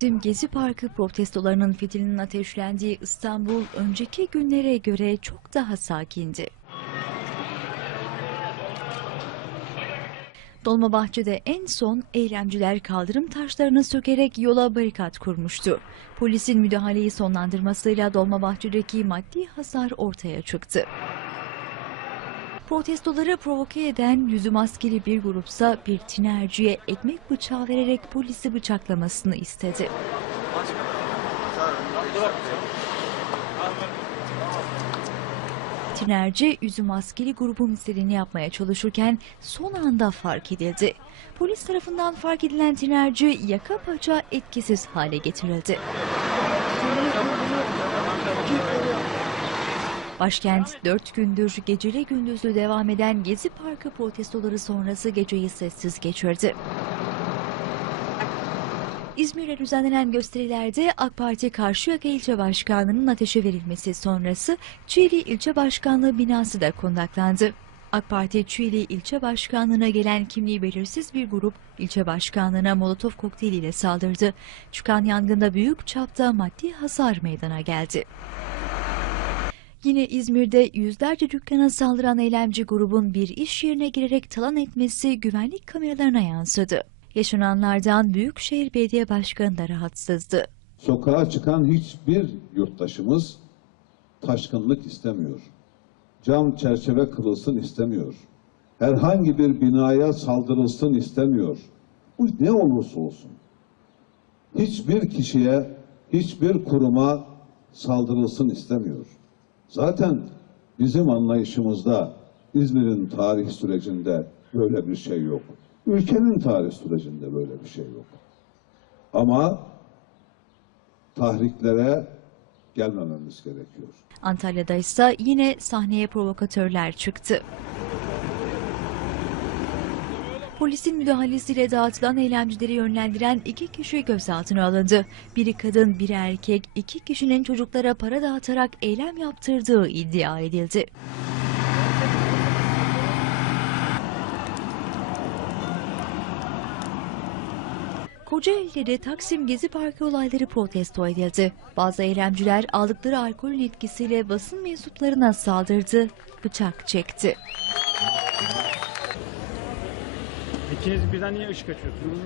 Taksim Gezi Parkı protestolarının fitilinin ateşlendiği İstanbul önceki günlere göre çok daha sakindi. Dolmabahçe'de en son eylemciler kaldırım taşlarını sökerek yola barikat kurmuştu. Polisin müdahaleyi sonlandırmasıyla Dolmabahçe'deki maddi hasar ortaya çıktı. Protestoları provoke eden yüzü maskeli bir grupsa bir tinerciye ekmek bıçağı vererek polisi bıçaklamasını istedi. Tinerci yüzü maskeli grubun istediğini yapmaya çalışırken son anda fark edildi. Polis tarafından fark edilen tinerci yaka paça etkisiz hale getirildi. Başkent dört gündür geceli gündüzlü devam eden Gezi Parkı protestoları sonrası geceyi sessiz geçirdi. İzmir'de düzenlenen gösterilerde AK Parti Karşıyaka İlçe Başkanlığı'nın ateşe verilmesi sonrası Çiğli İlçe Başkanlığı binası da kundaklandı. AK Parti Çiğli İlçe Başkanlığı'na gelen kimliği belirsiz bir grup ilçe başkanlığına molotof kokteyliyle saldırdı. Çıkan yangında büyük çapta maddi hasar meydana geldi. Yine İzmir'de yüzlerce dükkana saldıran eylemci grubun bir iş yerine girerek talan etmesi güvenlik kameralarına yansıdı. Yaşananlardan Büyükşehir Belediye Başkanı da rahatsızdı. Sokağa çıkan hiçbir yurttaşımız taşkınlık istemiyor. Cam çerçeve kırılsın istemiyor. Herhangi bir binaya saldırılsın istemiyor. Bu ne olursa olsun. Hiçbir kişiye, hiçbir kuruma saldırılsın istemiyor. Zaten bizim anlayışımızda İzmir'in tarih sürecinde böyle bir şey yok. Ülkenin tarih sürecinde böyle bir şey yok. Ama tahriklere gelmememiz gerekiyor. Antalya'da ise yine sahneye provokatörler çıktı. Polisin müdahalesiyle dağıtılan eylemcileri yönlendiren iki kişi gözaltına alındı. Biri kadın, biri erkek, iki kişinin çocuklara para dağıtarak eylem yaptırdığı iddia edildi. Kocaeli'de Taksim Gezi Parkı olayları protesto edildi. Bazı eylemciler aldıkları alkolün etkisiyle basın mensuplarına saldırdı, bıçak çekti. İkiniz birden niye ışık açıyorsunuz?